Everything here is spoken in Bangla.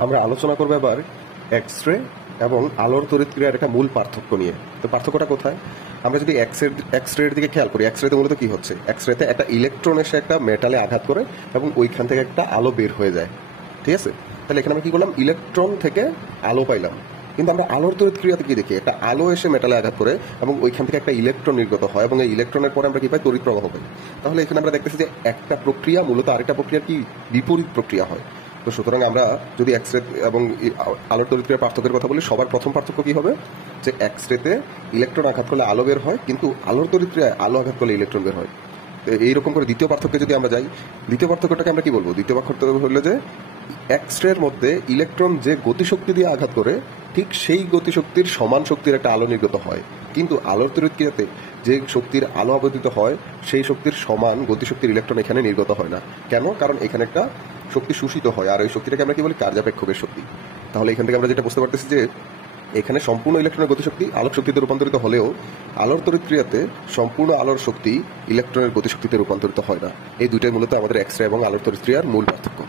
আমরা আলোচনা করবো এবার এক্স রে এবং আলোর তড়িৎক্রিয়ার একটা মূল পার্থক্য নিয়ে। তো পার্থক্যটা কোথায়? আমরা যদি এক্স রের দিকে খেয়াল করি, এক্স রেতে মূলত কি হচ্ছে, এক্স রেতে একটা ইলেকট্রন এসে একটা মেটালে আঘাত করে এবং ওইখান থেকে একটা আলো বের হয়ে যায়। ঠিক আছে, তাহলে এখানে আমরা কি করলাম, ইলেকট্রন থেকে আলো পাইলাম। কিন্তু আমরা আলোর তড়িৎক্রিয়াতে কি দেখি, একটা আলো এসে মেটালে আঘাত করে এবং ওইখান থেকে একটা ইলেকট্রন নির্গত হয় এবং এই ইলেকট্রনের পরে আমরা কি পাই, তড়িৎ প্রবাহ পাই। তাহলে এখানে আমরা দেখতেছি যে একটা প্রক্রিয়া মূলত আরেকটা প্রক্রিয়ার কি বিপরীত প্রক্রিয়া হয়। তো সুতরাং আমরা যদি এক্স রে এবং আলোর তড়িৎক্রিয়ার পার্থক্যের কথা বলি, সবার প্রথম পার্থক্য কি হবে, যে এক্স রেতে ইলেকট্রন আঘাত করলে আলো বের হয়, কিন্তু আলোর তড়িৎক্রিয়ায় আলো আঘাত করলে ইলেকট্রন বের হয়। এইরকম করে দ্বিতীয় পার্থক্যে যদি আমরা যাই, দ্বিতীয় পার্থক্যটাকে আমরা কি বলবো, দ্বিতীয় পার্থক্য হলো যে এক্স রের মধ্যে ইলেকট্রন যে গতিশক্তি দিয়ে আঘাত করে ঠিক সেই গতিশক্তির সমান শক্তির একটা আলো নির্গত হয়, কিন্তু আলোর তড়িৎক্রিয়াতে যে শক্তির আলো আবর্তিত হয় সেই শক্তির সমান গতিশক্তির ইলেকট্রন এখানে নির্গত হয় না। কেন? কারণ এখানে একটা শক্তি শোষিত হয়, আর ওই শক্তিটাকে আমরা কি বলি, কার্যাপেক্ষকের শক্তি। তাহলে এখান থেকে আমরা যেটা বুঝতে পারতেছি যে এখানে সম্পূর্ণ ইলেকট্রনের গতিশক্তি আলোক শক্তিতে রূপান্তরিত হলেও আলোর তড়িৎক্রিয়াতে সম্পূর্ণ আলোর শক্তি ইলেকট্রনের গতিশক্তিতে রূপান্তরিত হয় না। এই দুইটাই মূলত আমাদের এক্স রে এবং আলোর তড়িৎক্রিয়ার মূল পার্থক্য।